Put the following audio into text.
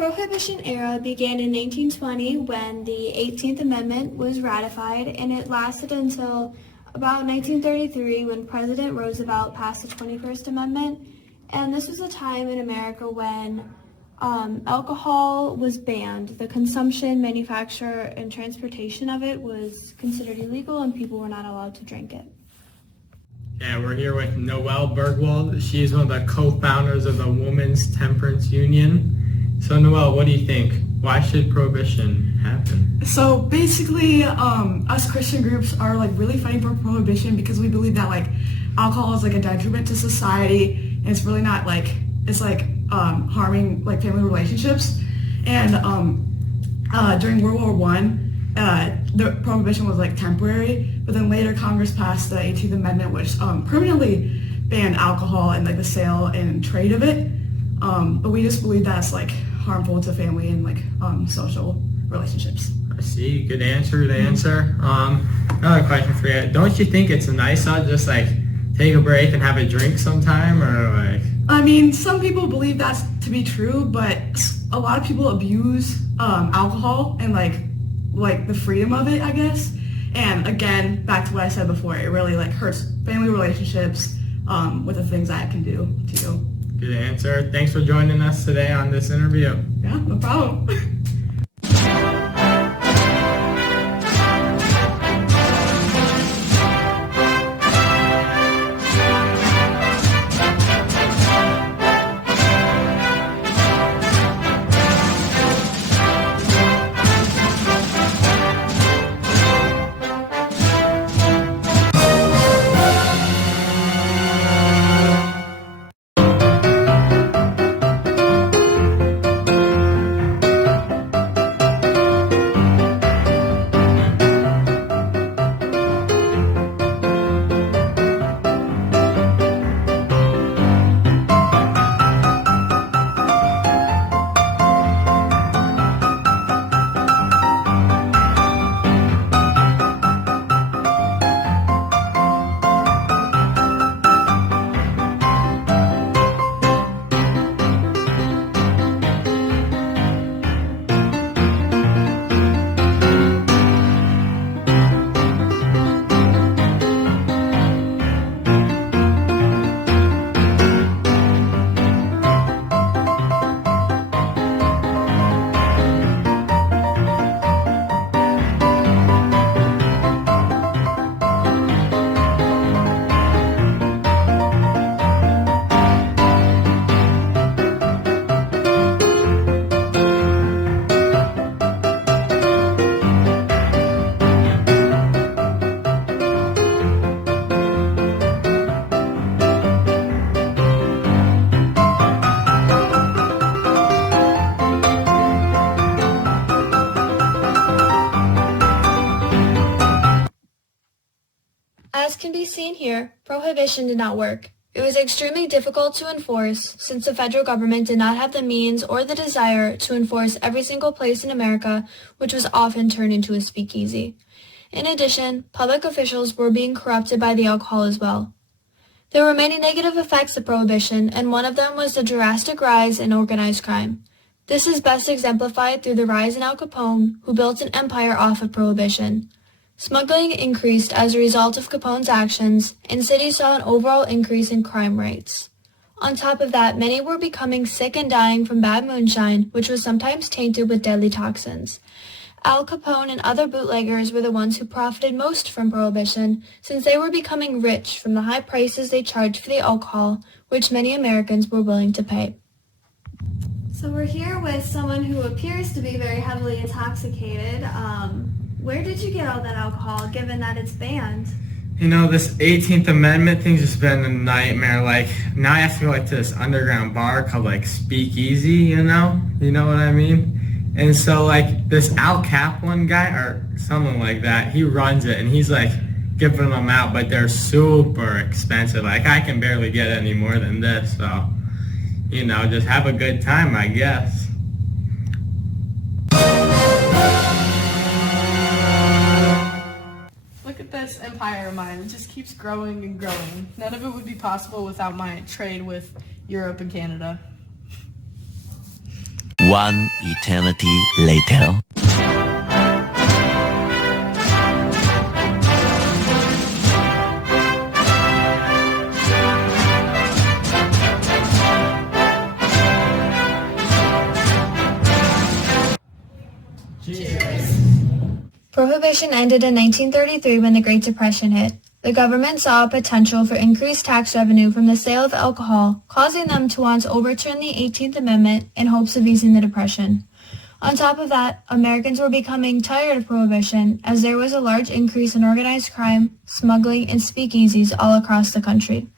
Prohibition era began in 1920 when the 18th Amendment was ratified, and it lasted until about 1933 when President Roosevelt passed the 21st Amendment. And this was a time in America when alcohol was banned. The consumption, manufacture, and transportation of it was considered illegal, and people were not allowed to drink it. Yeah, we're here with Noelle Bergwald. She is one of the co-founders of the Women's Temperance Union. So Noelle, what do you think? Why should Prohibition happen? So basically, us Christian groups are like really fighting for Prohibition because we believe that like alcohol is like a detriment to society, and it's really not like, it's like harming like family relationships. And during World War I, the Prohibition was like temporary, but then later Congress passed the 18th Amendment, which permanently banned alcohol and like the sale and trade of it. But we just believe that's like harmful to family and like social relationships. I see. Good answer. Another question for you. Don't you think it's nice to just like take a break and have a drink sometime, or like? I mean, some people believe that's to be true, but a lot of people abuse alcohol and like the freedom of it, I guess. And again, back to what I said before, it really like hurts family relationships with the things that it can do to you. Good answer. Thanks for joining us today on this interview. Yeah, no problem. As can be seen here, Prohibition did not work. It was extremely difficult to enforce since the federal government did not have the means or the desire to enforce every single place in America, which was often turned into a speakeasy. In addition, public officials were being corrupted by the alcohol as well. There were many negative effects of Prohibition, and one of them was the drastic rise in organized crime. This is best exemplified through the rise in Al Capone, who built an empire off of Prohibition. Smuggling increased as a result of Capone's actions, and cities saw an overall increase in crime rates. On top of that, many were becoming sick and dying from bad moonshine, which was sometimes tainted with deadly toxins. Al Capone and other bootleggers were the ones who profited most from Prohibition, since they were becoming rich from the high prices they charged for the alcohol, which many Americans were willing to pay. So we're here with someone who appears to be very heavily intoxicated. Where did you get all that alcohol, given that it's banned? You know, this 18th Amendment thing's just been a nightmare. Like, now I have to go like to this underground bar called like Speakeasy, you know what I mean? And so like this Al Capone guy or someone like that, he runs it and he's like giving them out, but they're super expensive. Like I can barely get any more than this, so, you know, just have a good time, I guess. Look at this empire of mine. It just keeps growing and growing. None of it would be possible without my trade with Europe and Canada. One eternity later. Prohibition ended in 1933 when the Great Depression hit. The government saw a potential for increased tax revenue from the sale of alcohol, causing them to want to overturn the 18th Amendment in hopes of easing the Depression. On top of that, Americans were becoming tired of Prohibition as there was a large increase in organized crime, smuggling, and speakeasies all across the country.